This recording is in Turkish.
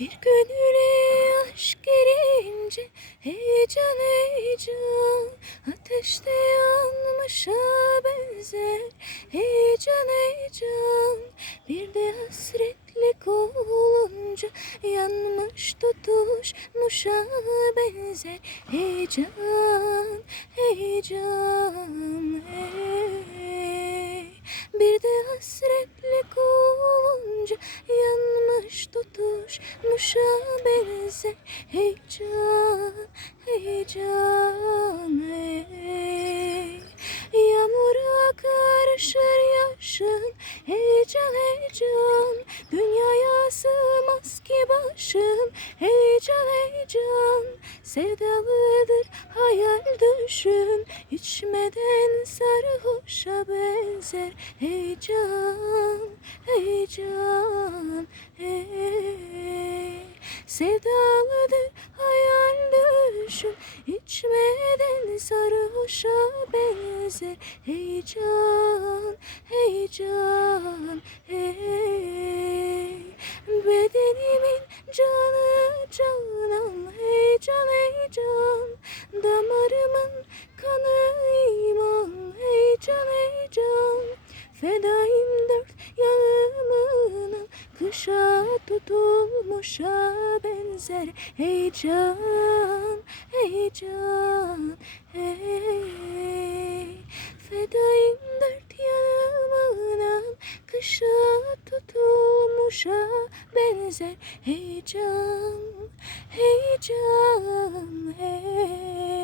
Bir gönüle aşk girince heyecan heyecan, ateşte yanmışa benzer heyecan heyecan. Bir de hasretlik olunca yanmış tutuşmuşa benzer heyecan heyecan hey. Bir de hasretlik olunca yanmış tutuşmuşa benzer heyecan heyecan hey. Yağmura karışır yaşın heyecan heyecan, dünyaya sığmaz ki başın heyecan heyecan. Sevdalıdır hayal düşün, içmeden sarhoşa benzer heyecan heyecan hey. Sevdalıdır hayal düşün, içmeden sarhoşa benzer heyecan heyecan hey. Bedenimin canı canan heyecan heyecan, damarımın kanı iman heyecan heyecan. Fedayım dört yanımına, kışa tutulmuşa benzer heyecan heyecan hey. Fedayım dört yanımına, kışa tutulmuşa benzer heyecan heyecan hey.